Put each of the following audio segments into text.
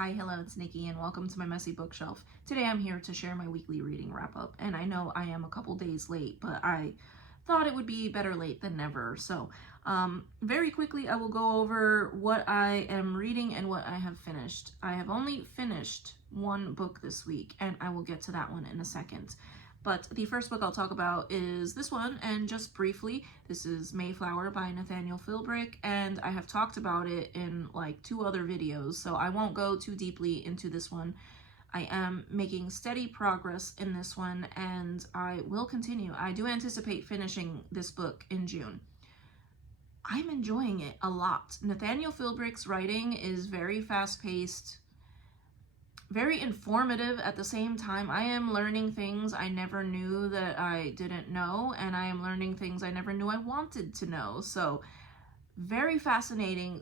Hi, hello, it's Nikki, and welcome to my messy bookshelf. Today I'm here to share my weekly reading wrap-up, and I know I am a couple days late, but I thought it would be better late than never. So, very quickly I will go over what I am reading and what I have finished. I have only finished one book this week, and I will get to that one in a second. But the first book I'll talk about is this one, and just briefly, this is Mayflower by Nathaniel Philbrick, and I have talked about it in like 2 other videos, so I won't go too deeply into this one. I am making steady progress in this one, and I will continue. I do anticipate finishing this book in June. I'm enjoying it a lot. Nathaniel Philbrick's writing is very fast-paced, very informative at the same time. I am learning things I never knew that I didn't know, and I am learning things I never knew I wanted to know. So, very fascinating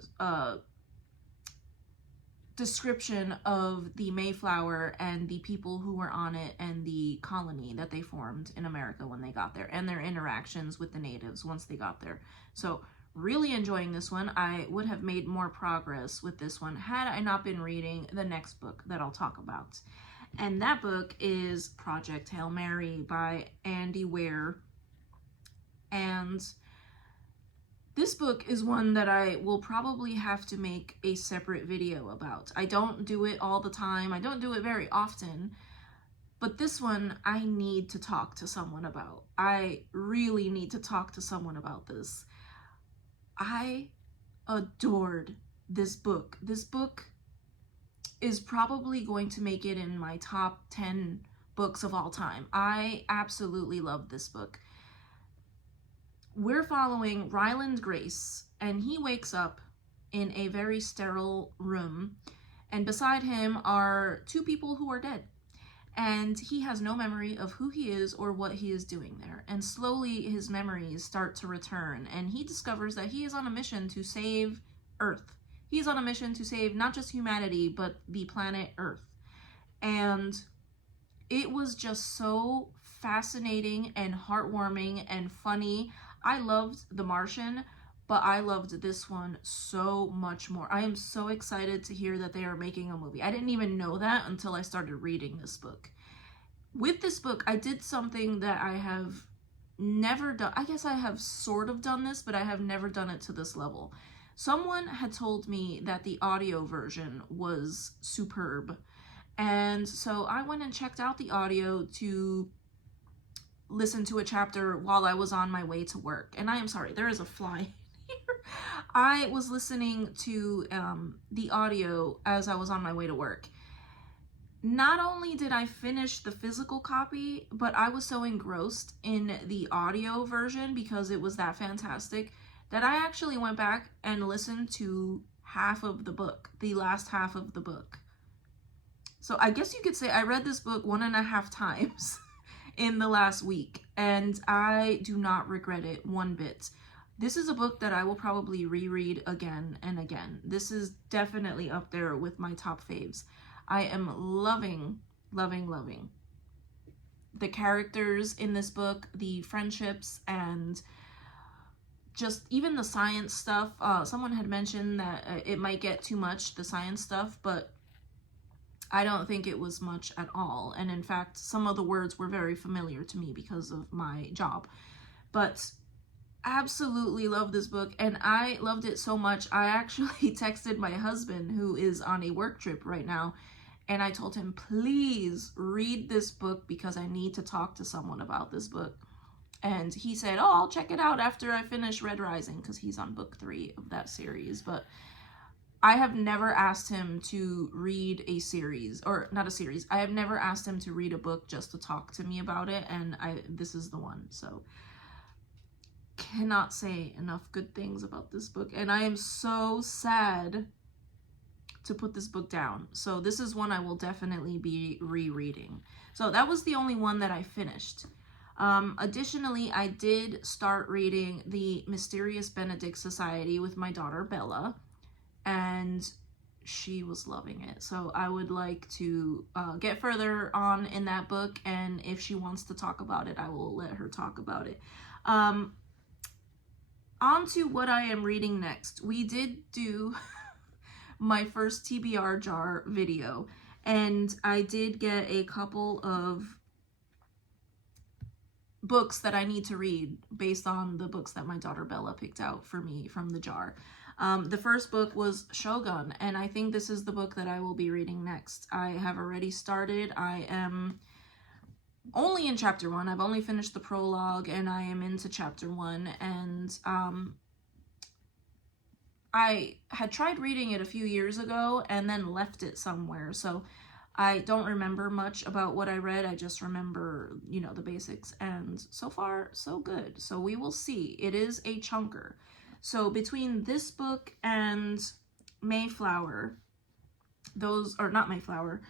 description of the Mayflower and the people who were on it and the colony that they formed in America when they got there, and their interactions with the natives once they got there. So, really enjoying this one. I would have made more progress with this one had I not been reading the next book that I'll talk about. And that book is Project Hail Mary by Andy Weir. And this book is one that I will probably have to make a separate video about. I don't do it all the time. I don't do it very often. But this one I need to talk to someone about. I really need to talk to someone about this. I adored this book. This book is probably going to make it in my top 10 books of all time. I absolutely love this book. We're following Ryland Grace, and he wakes up in a very sterile room, and beside him are 2 people who are dead. And he has no memory of who he is or what he is doing there. And slowly his memories start to return, and he discovers that he is on a mission to save Earth. He's on a mission to save not just humanity, but the planet Earth. And it was just so fascinating and heartwarming and funny. I loved The Martian, but I loved this one so much more. I am so excited to hear that they are making a movie. I didn't even know that until I started reading this book. With this book, I did something that I have never done. I guess I have sort of done this, but I have never done it to this level. Someone had told me that the audio version was superb. And so I went and checked out the audio to listen to a chapter while I was on my way to work. And I am sorry, there is a fly here. I was listening to the audio as I was on my way to work. Not only did I finish the physical copy, but I was so engrossed in the audio version because it was that fantastic that I actually went back and listened to half of the book, the last half of the book. So I guess you could say I read this book 1.5 times in the last week, and I do not regret it one bit. This is a book that I will probably reread again and again. This is definitely up there with my top faves. I am loving, loving, loving the characters in this book, the friendships, and just even the science stuff. Someone had mentioned that it might get too much, the science stuff, but I don't think it was much at all. And in fact, some of the words were very familiar to me because of my job. But absolutely love this book, and I loved it so much I actually texted my husband, who is on a work trip right now, and I told him, please read this book because I need to talk to someone about this book. And he said, oh, I'll check it out after I finish Red Rising, because he's on book 3 of that series. But I have never asked him to read a series, or not a series. I have never asked him to read a book just to talk to me about it, and this is the one. So cannot say enough good things about this book, and I am so sad to put this book down. So this is one I will definitely be rereading. So that was the only one that I finished. Additionally, I did start reading The Mysterious Benedict Society with my daughter Bella, and she was loving it. So I would like to get further on in that book, and if she wants to talk about it, I will let her talk about it. On to what I am reading next. We did do my first TBR jar video. And I did get a couple of books that I need to read based on the books that my daughter Bella picked out for me from the jar. The first book was Shogun, and I think this is the book that I will be reading next. I have already started. I am only in chapter 1. I've only finished the prologue, and I am into chapter 1, and I had tried reading it a few years ago and then left it somewhere, so I don't remember much about what I read. I just remember, you know, the basics, and so far, so good. So we will see. It is a chunker. So between this book and Mayflower, not Mayflower,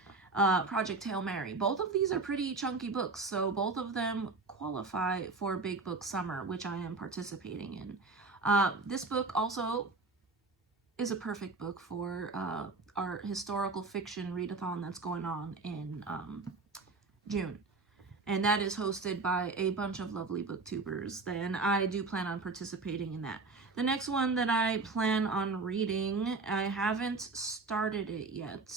Project Hail Mary, both of these are pretty chunky books, so both of them qualify for Big Book Summer, which I am participating in. This book also is a perfect book for our historical fiction readathon that's going on in June. And that is hosted by a bunch of lovely booktubers. Then I do plan on participating in that. The next one that I plan on reading, I haven't started it yet,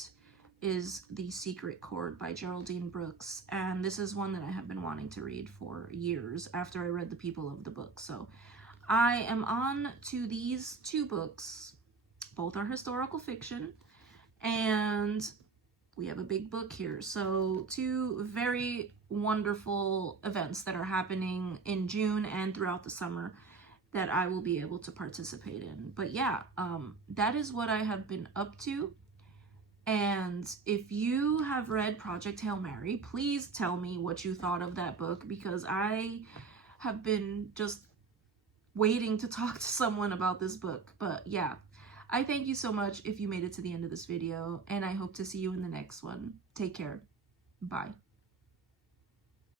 is The Secret Chord by Geraldine Brooks. And this is one that I have been wanting to read for years after I read The People of the Book. So I am on to these 2 books. Both are historical fiction, and we have a big book here. So 2 very wonderful events that are happening in June and throughout the summer that I will be able to participate in. But yeah, that is what I have been up to. And if you have read Project Hail Mary, please tell me what you thought of that book, because I have been just waiting to talk to someone about this book. But yeah, I thank you so much if you made it to the end of this video, and I hope to see you in the next one. Take care. Bye.